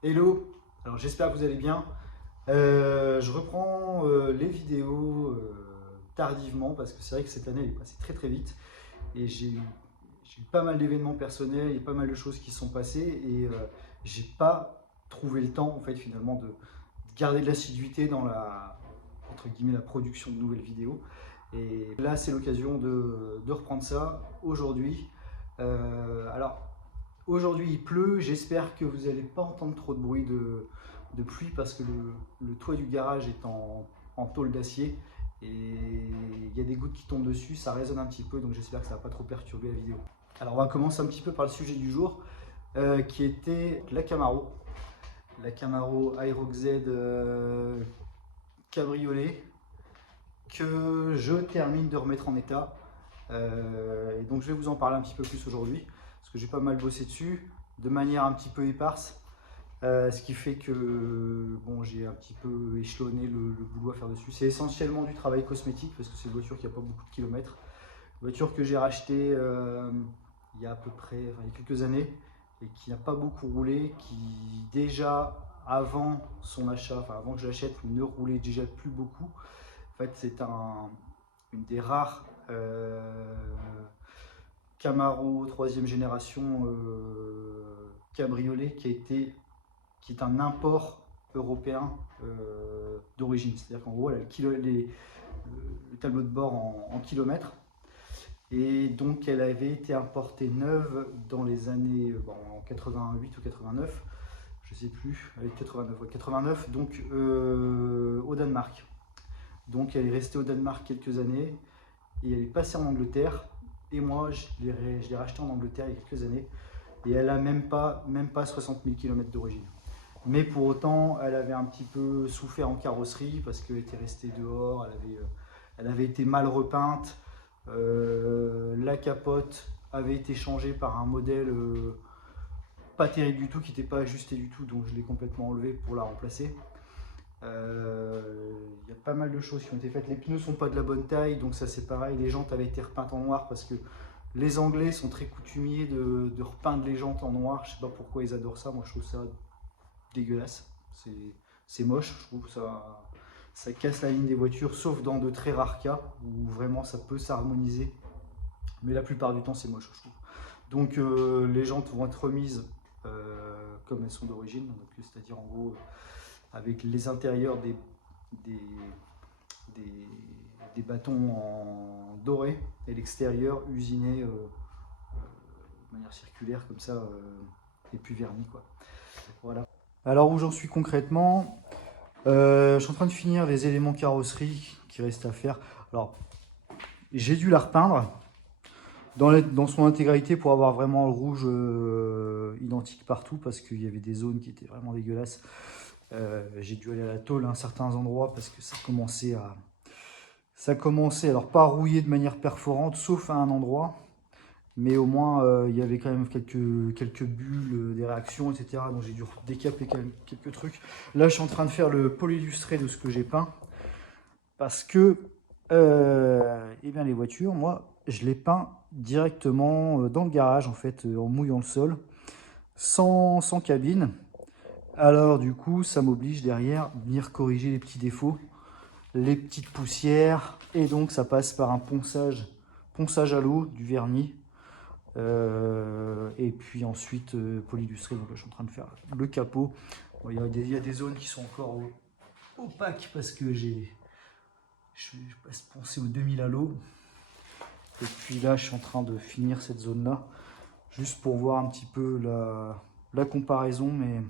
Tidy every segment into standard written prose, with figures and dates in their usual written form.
Hello, alors j'espère que vous allez bien. Je reprends les vidéos tardivement parce que c'est vrai que cette année elle est passée très très vite et j'ai eu pas mal d'événements personnels, il y a pas mal de choses qui sont passées et j'ai pas trouvé le temps en fait finalement de garder de l'assiduité dans la entre guillemets la production de nouvelles vidéos. Et là c'est l'occasion de reprendre ça aujourd'hui. Alors aujourd'hui, il pleut. J'espère que vous n'allez pas entendre trop de bruit de pluie parce que le toit du garage est en tôle d'acier et il y a des gouttes qui tombent dessus. Ça résonne un petit peu, donc j'espère que ça ne va pas trop perturber la vidéo. Alors, on va commencer un petit peu par le sujet du jour qui était la Camaro. La Camaro Aerox Z cabriolet que je termine de remettre en état. Et donc, je vais vous en parler un petit peu plus aujourd'hui parce que j'ai pas mal bossé dessus de manière un petit peu éparse. Ce qui fait que bon, j'ai un petit peu échelonné le boulot à faire dessus. C'est essentiellement du travail cosmétique parce que c'est une voiture qui n'a pas beaucoup de kilomètres. Une voiture que j'ai rachetée il y a à peu près, enfin, il y a quelques années et qui n'a pas beaucoup roulé, qui déjà avant son achat, enfin avant que je l'achète, ne roulait déjà plus beaucoup. En fait, c'est une des rares Camaro troisième génération cabriolet qui est un import européen d'origine. C'est-à-dire qu'en gros, elle a le tableau de bord en kilomètres. Et donc, elle avait été importée neuve dans les années en 88 ou 89, je sais plus, avec 89, ouais, 89, donc au Danemark. Donc, elle est restée au Danemark quelques années et elle est passée en Angleterre. Et moi, je l'ai rachetée en Angleterre il y a quelques années. Et elle a même pas 60 000 km d'origine. Mais pour autant, elle avait un petit peu souffert en carrosserie parce qu'elle était restée dehors, elle avait été mal repeinte. La capote avait été changée par un modèle pas terrible du tout, qui n'était pas ajusté du tout, donc je l'ai complètement enlevé pour la remplacer. Il y a pas mal de choses qui ont été faites. Les pneus ne sont pas de la bonne taille, donc ça c'est pareil. Les jantes avaient été repeintes en noir parce que les Anglais sont très coutumiers de repeindre les jantes en noir. Je sais pas pourquoi ils adorent ça. Moi je trouve ça dégueulasse. C'est moche. Je trouve que ça casse la ligne des voitures, sauf dans de très rares cas où vraiment ça peut s'harmoniser. Mais la plupart du temps c'est moche, je trouve. Donc les jantes vont être remises comme elles sont d'origine, c'est-à-dire en gros avec les intérieurs des, des, des bâtons en doré et l'extérieur usiné de manière circulaire comme ça et puis verni quoi. Voilà. Alors où j'en suis concrètement, je suis en train de finir les éléments carrosserie qui restent à faire. Alors j'ai dû la repeindre dans son intégralité pour avoir vraiment le rouge identique partout parce qu'il y avait des zones qui étaient vraiment dégueulasses. J'ai dû aller à la tôle à certains endroits parce que ça commençait alors pas à rouiller de manière perforante sauf à un endroit, mais au moins il y avait quand même quelques bulles, des réactions, etc. Donc j'ai dû décaper quelques trucs. Là je suis en train de faire le polyillustré de ce que j'ai peint parce que eh bien les voitures, moi je les peins directement dans le garage en fait, en mouillant le sol, sans cabine. Alors du coup, ça m'oblige derrière de venir corriger les petits défauts, les petites poussières, et donc ça passe par un ponçage à l'eau, du vernis, et puis ensuite polyillustré. Donc là, je suis en train de faire le capot. Bon, il y a des zones qui sont encore opaques parce que je passe poncer au 2000 à l'eau. Et puis là, je suis en train de finir cette zone-là, juste pour voir un petit peu la comparaison, mais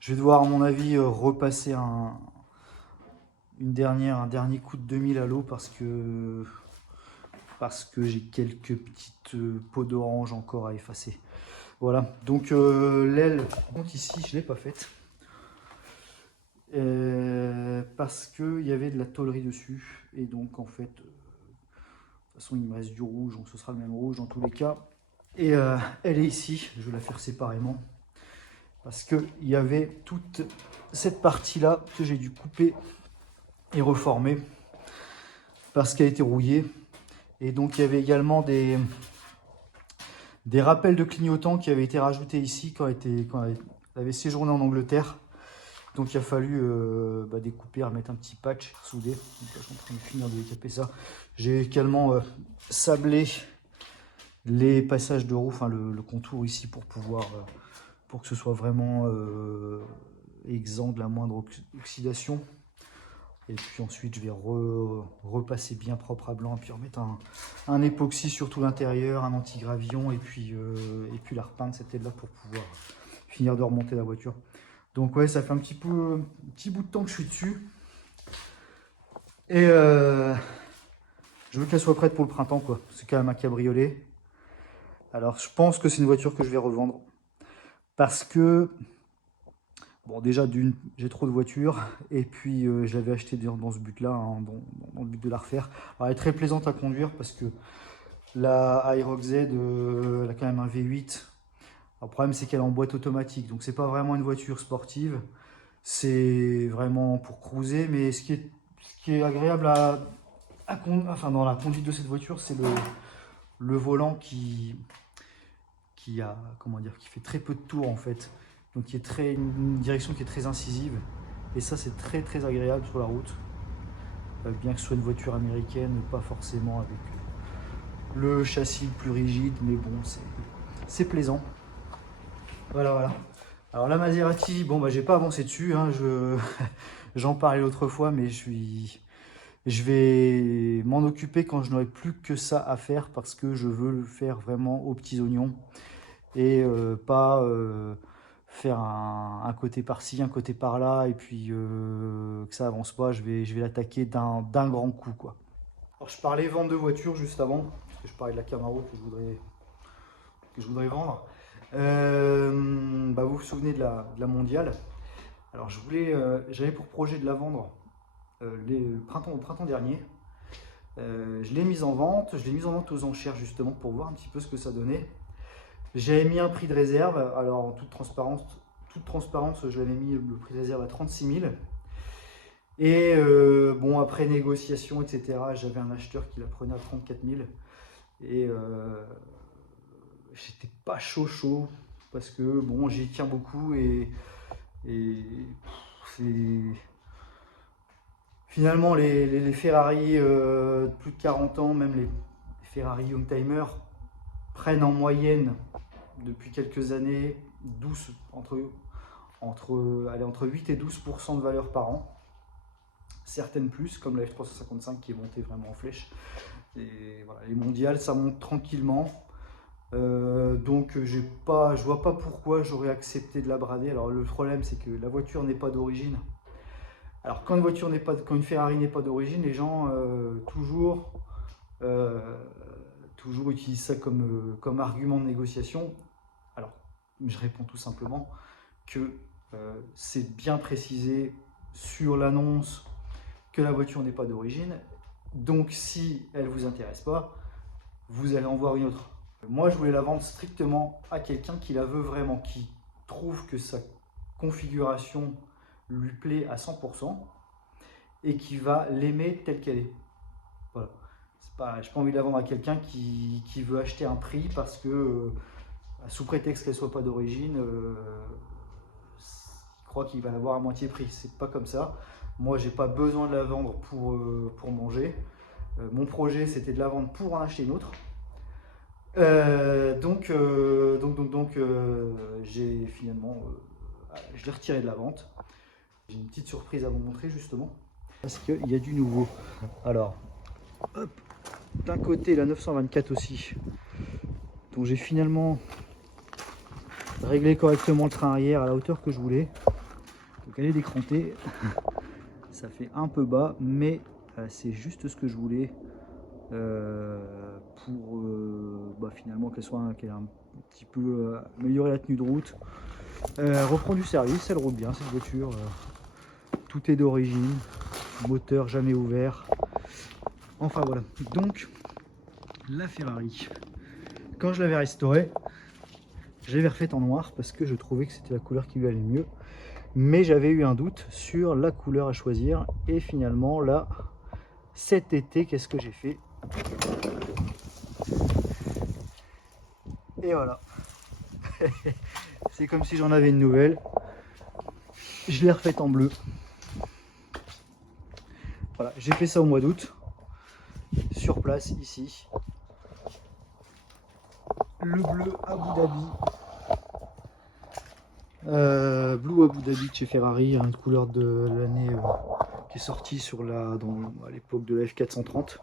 je vais devoir, à mon avis, repasser un dernier coup de 2000 à l'eau parce que j'ai quelques petites peaux d'orange encore à effacer. Voilà, donc l'aile, donc ici, je ne l'ai pas faite. Parce qu'il y avait de la tôlerie dessus. Et donc, en fait, de toute façon, il me reste du rouge, donc ce sera le même rouge dans tous les cas. Et elle est ici, je vais la faire séparément. Parce qu'il y avait toute cette partie-là que j'ai dû couper et reformer parce qu'elle a été rouillée. Et donc il y avait également des rappels de clignotants qui avaient été rajoutés ici quand Elle avait séjourné en Angleterre. Donc il a fallu découper, remettre un petit patch, souder. Donc là, je suis en train de finir de décaper ça. J'ai également sablé les passages de roue, enfin le contour ici pour pouvoir, pour que ce soit vraiment exempt de la moindre oxydation. Et puis ensuite je vais repasser bien propre à blanc et puis remettre un époxy sur tout l'intérieur, un anti-gravillon et puis la repeindre, c'était là pour pouvoir finir de remonter la voiture. Donc ouais, ça fait un petit bout de temps que je suis dessus. Et je veux qu'elle soit prête pour le printemps, quoi. C'est quand même un cabriolet. Alors je pense que c'est une voiture que je vais revendre. Parce que, bon déjà d'une, j'ai trop de voitures. Et puis je l'avais acheté dans ce but-là, hein, dans le but de la refaire. Alors, elle est très plaisante à conduire parce que la Aerox Z, elle a quand même un V8. Le problème, c'est qu'elle est en boîte automatique, donc c'est pas vraiment une voiture sportive, c'est vraiment pour cruiser. Mais ce qui est agréable enfin, dans la conduite de cette voiture, c'est le volant qui a, comment dire, qui fait très peu de tours en fait, donc qui est une direction qui est très incisive, et ça c'est très très agréable sur la route, bien que ce soit une voiture américaine, pas forcément avec le châssis plus rigide, mais bon, c'est plaisant. Voilà. Alors la Maserati, bon j'ai pas avancé dessus, hein, j'en parlais l'autre fois, mais je vais m'en occuper quand je n'aurai plus que ça à faire, parce que je veux le faire vraiment aux petits oignons et pas faire un côté par-ci, un côté par-là, et puis que ça avance pas. Je vais l'attaquer d'un grand coup, quoi. Alors je parlais vente de voiture juste avant, parce que je parlais de la Camaro que je voudrais vendre. Vous vous souvenez de la mondiale. Alors j'avais pour projet de la vendre au printemps dernier. Je l'ai mise en vente, aux enchères justement pour voir un petit peu ce que ça donnait. J'avais mis un prix de réserve, alors en toute transparence, je l'avais mis le prix de réserve à 36 000. Et bon, après négociation, etc., j'avais un acheteur qui la prenait à 34 000. Et j'étais pas chaud, parce que bon, j'y tiens beaucoup et finalement les Ferrari de plus de 40 ans, même les Ferrari Youngtimer, prennent en moyenne depuis quelques années entre 8 et 12% de valeur par an. Certaines plus, comme la F355 qui est montée vraiment en flèche. Et voilà, les mondiales, ça monte tranquillement. Donc je vois pas pourquoi j'aurais accepté de la brader. Alors le problème, c'est que la voiture n'est pas d'origine. Alors quand une Ferrari n'est pas d'origine, les gens toujours utilisent ça comme argument de négociation. Alors je réponds tout simplement que c'est bien précisé sur l'annonce que la voiture n'est pas d'origine. Donc si elle ne vous intéresse pas, vous allez en voir une autre. Moi je voulais la vendre strictement à quelqu'un qui la veut vraiment, qui trouve que sa configuration lui plaît à 100% et qui va l'aimer telle qu'elle est. Voilà. Je n'ai pas envie de la vendre à quelqu'un qui veut acheter un prix parce que sous prétexte qu'elle soit pas d'origine, il croit qu'il va l'avoir à moitié prix. C'est pas comme ça. Moi j'ai pas besoin de la vendre pour manger. Mon projet c'était de la vendre pour en acheter une autre. Donc j'ai finalement je l'ai retiré de la vente. J'ai une petite surprise à vous montrer justement, parce qu'il y a du nouveau. Alors hop, d'un côté la 924 aussi, donc j'ai finalement réglé correctement le train arrière à la hauteur que je voulais. Donc elle est décrantée, ça fait un peu bas, mais c'est juste ce que je voulais pour finalement qu'elle ait un petit peu amélioré la tenue de route. Reprend du service, elle roule bien cette voiture, tout est d'origine, moteur jamais ouvert, enfin voilà. Donc la Ferrari, quand je l'avais restaurée, je l'avais refaite en noir parce que je trouvais que c'était la couleur qui lui allait mieux, mais j'avais eu un doute sur la couleur à choisir. Et finalement là, cet été, qu'est-ce que j'ai fait? Et voilà. C'est comme si j'en avais une nouvelle. Je l'ai refaite en bleu. Voilà, j'ai fait ça au mois d'août. Sur place, ici. Le bleu Abu Dhabi. Blue Abu Dhabi de chez Ferrari, une couleur de l'année qui est sortie sur à l'époque de la F430.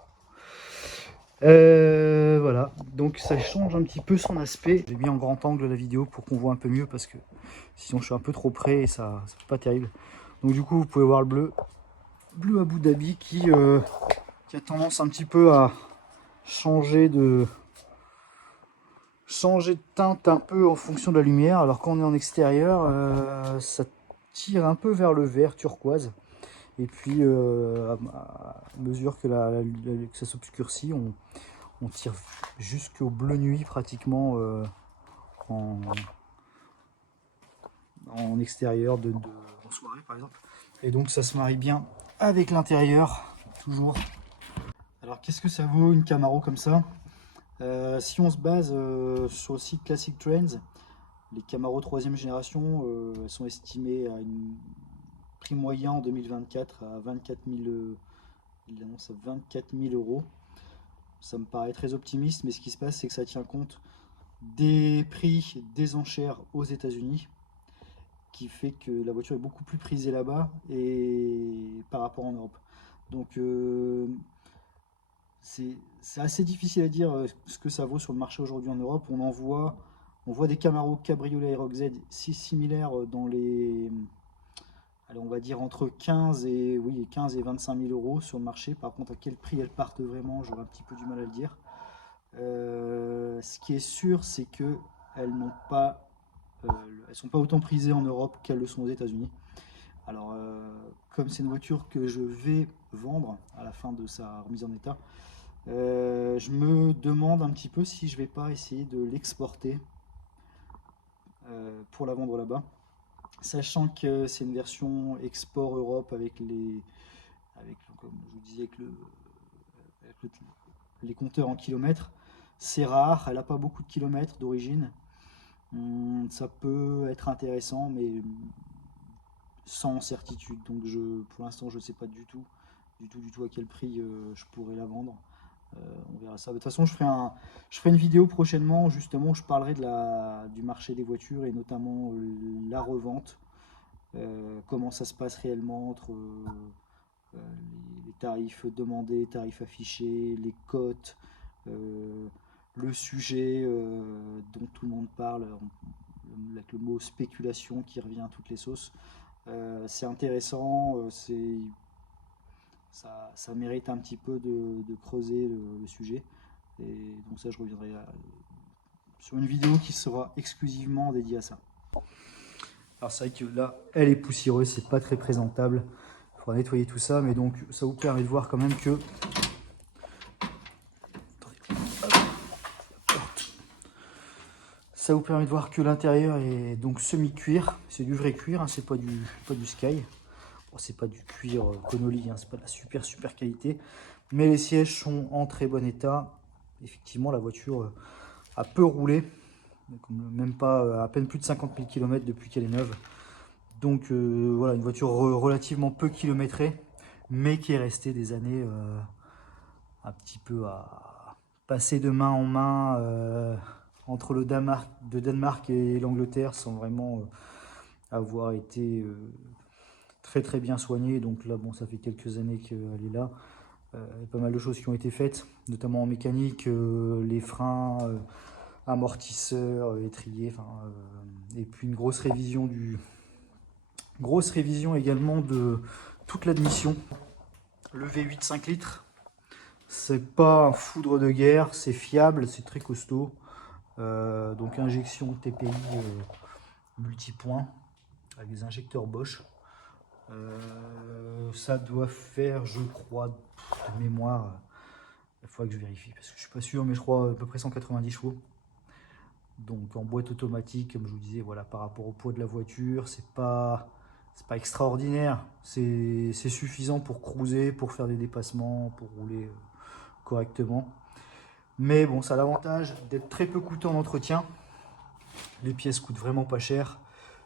Voilà, donc ça change un petit peu son aspect. J'ai mis en grand angle la vidéo pour qu'on voit un peu mieux parce que sinon je suis un peu trop près et ça fait pas terrible. Donc du coup vous pouvez voir le bleu Abu Dhabi qui a tendance un petit peu à changer de teinte un peu en fonction de la lumière. Alors quand on est en extérieur, ça tire un peu vers le vert turquoise. Et puis à mesure que ça s'obscurcit, on tire jusqu'au bleu nuit pratiquement en extérieur en soirée par exemple. Et donc ça se marie bien avec l'intérieur, toujours. Alors qu'est-ce que ça vaut une Camaro comme ça? Si on se base sur le site Classic Trends, les Camaro 3e génération sont estimés à un prix moyen en 2024 à 24 000, il annonce à 24 000 euros. Ça me paraît très optimiste, mais ce qui se passe, c'est que ça tient compte des prix des enchères aux États-Unis, qui fait que la voiture est beaucoup plus prisée là-bas et par rapport en Europe. Donc c'est assez difficile à dire ce que ça vaut sur le marché aujourd'hui en Europe. On voit des Camaro Cabriolet Aerox Z si similaires dans les, allez, on va dire entre 15 et 25 000 euros sur le marché. Par contre, à quel prix elles partent vraiment, j'aurais un petit peu du mal à le dire. Ce qui est sûr, c'est que elles sont pas autant prisées en Europe qu'elles le sont aux États-Unis. Alors, comme c'est une voiture que je vais vendre à la fin de sa remise en état, je me demande un petit peu si je vais pas essayer de l'exporter pour la vendre là-bas, sachant que c'est une version export Europe comme je vous disais, les compteurs en kilomètres. C'est rare, elle n'a pas beaucoup de kilomètres d'origine. Ça peut être intéressant, mais sans certitude. Donc pour l'instant, je ne sais pas du tout à quel prix je pourrais la vendre. On verra ça. De toute façon, je ferai une vidéo prochainement justement où je parlerai du marché des voitures et notamment la revente. Comment ça se passe réellement entre les tarifs demandés, les tarifs affichés, les cotes, le sujet dont tout le monde parle, avec le mot spéculation qui revient à toutes les sauces. C'est intéressant, ça mérite un petit peu de creuser le sujet. Et donc ça, je reviendrai sur une vidéo qui sera exclusivement dédiée à ça. Alors c'est vrai que là, elle est poussiéreuse, c'est pas très présentable. Il faudra nettoyer tout ça, mais donc ça vous permet de voir quand même que l'intérieur est donc semi-cuir. C'est du vrai cuir, hein, c'est pas du Sky. Bon, c'est pas du cuir Connolly, hein, c'est pas de la super qualité. Mais les sièges sont en très bon état. Effectivement, la voiture a peu roulé. Donc, même pas à peine plus de 50 000 km depuis qu'elle est neuve. Donc voilà, une voiture relativement peu kilométrée, mais qui est restée des années un petit peu à passer de main en main entre le Danemark et l'Angleterre sans vraiment avoir été très bien soignée. Donc là, bon, ça fait quelques années qu'elle est là. Il y a pas mal de choses qui ont été faites, notamment en mécanique, les freins, amortisseurs, étriers, et puis une grosse révision également de toute l'admission. Le V8 5 litres, c'est pas un foudre de guerre, c'est fiable, c'est très costaud. Donc injection TPI multipoint avec des injecteurs Bosch. Ça doit faire, je crois, de mémoire, il faudrait que je vérifie parce que je suis pas sûr, mais je crois à peu près 190 chevaux. Donc en boîte automatique, comme je vous disais, voilà, par rapport au poids de la voiture, c'est pas extraordinaire, c'est suffisant pour cruiser, pour faire des dépassements, pour rouler correctement. Mais bon, ça a l'avantage d'être très peu coûteux en entretien. Les pièces coûtent vraiment pas cher.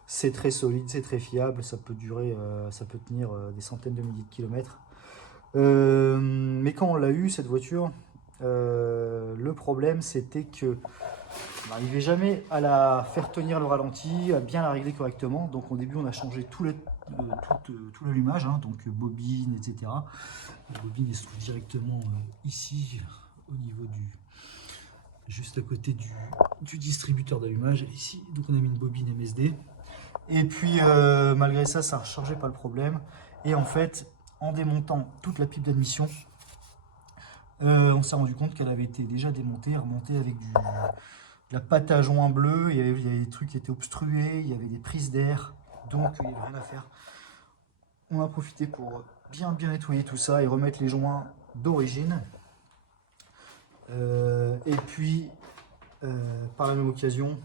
C'est très solide, c'est très fiable. Ça peut durer, ça peut tenir des centaines de milliers de kilomètres. Mais quand on l'a eu, cette voiture, le problème c'était que on n'arrivait jamais à la faire tenir le ralenti, à bien la régler correctement. Donc au début, on a changé tout l'allumage, hein, donc bobine, etc. La bobine elle se trouve directement ici, au niveau juste à côté du distributeur d'allumage, ici. Donc on a mis une bobine MSD. Et puis malgré ça, ça ne rechargeait pas le problème. Et en fait, en démontant toute la pipe d'admission, on s'est rendu compte qu'elle avait été déjà démontée, remontée avec de la pâte à joint bleu. Il y avait des trucs qui étaient obstrués, il y avait des prises d'air, donc il n'y avait rien à faire. On a profité pour bien nettoyer tout ça et remettre les joints d'origine. Et puis, par la même occasion,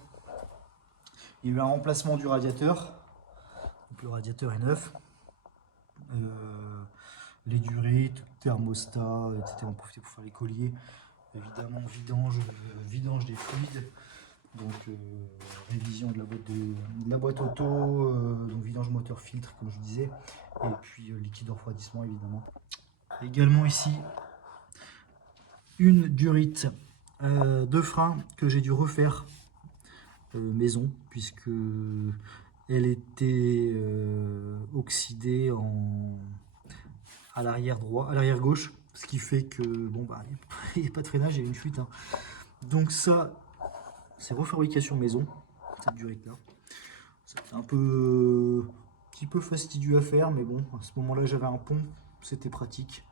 il y a eu un remplacement du radiateur. Donc, le radiateur est neuf. Les durites, thermostat, etc. On profitait pour faire les colliers. Évidemment, vidange des fluides. Donc, révision de la boîte auto, donc vidange moteur filtre, comme je vous disais. Et puis, liquide de refroidissement, évidemment. Également ici, une durite de frein que j'ai dû refaire maison, puisque elle était oxydée à l'arrière droit, à l'arrière gauche, ce qui fait que bon bah il n'y a pas de freinage, il y a une fuite. Hein. Donc ça, c'est refabrication maison, cette durite là. C'est un petit peu fastidieux à faire, mais bon, à ce moment-là j'avais un pont, c'était pratique.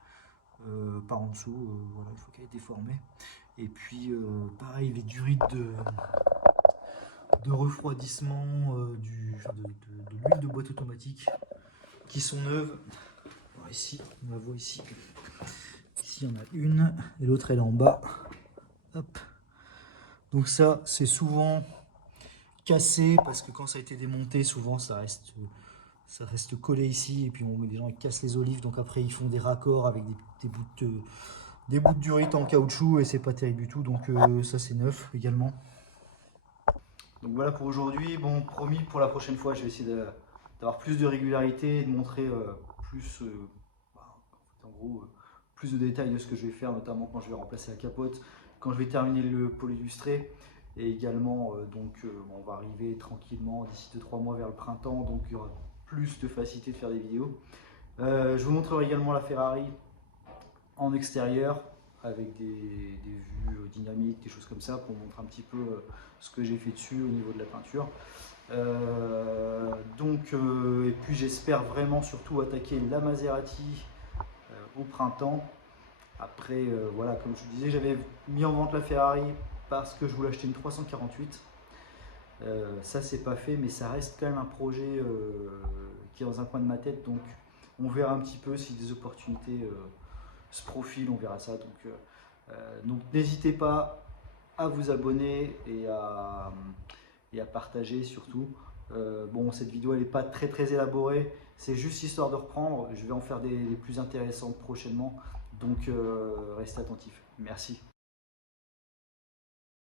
Par en dessous, voilà, il faut qu'elle ait été formée. Et puis pareil, les durites de refroidissement de l'huile de boîte automatique qui sont neuves. Alors ici, on la voit ici. Ici, il y en a une et l'autre elle est en bas. Hop. Donc ça, c'est souvent cassé parce que quand ça a été démonté, souvent ça reste collé ici. Et puis les gens ils cassent les olives, donc après ils font des raccords avec des bouts de durite en caoutchouc et c'est pas terrible du tout. Donc ça c'est neuf également. Donc voilà pour aujourd'hui. Bon, promis, pour la prochaine fois, je vais essayer d'avoir plus de régularité et de montrer plus, en gros, plus de détails de ce que je vais faire, notamment quand je vais remplacer la capote, quand je vais terminer le pôle illustré. Et également, on va arriver tranquillement d'ici 2-3 mois vers le printemps, donc il y aura plus de facilité de faire des vidéos. Je vous montrerai également la Ferrari en extérieur, avec des vues dynamiques, des choses comme ça, pour montrer un petit peu ce que j'ai fait dessus au niveau de la peinture. Et puis j'espère vraiment surtout attaquer la Maserati au printemps. Après, voilà, comme je vous disais, j'avais mis en vente la Ferrari parce que je voulais acheter une 348. Ça, c'est pas fait, mais ça reste quand même un projet qui est dans un coin de ma tête. Donc, on verra un petit peu si des opportunités se profilent, on verra ça. Donc n'hésitez pas à vous abonner et à partager surtout. Bon, cette vidéo elle n'est pas très élaborée, c'est juste histoire de reprendre. Je vais en faire des plus intéressantes prochainement, donc restez attentifs. Merci.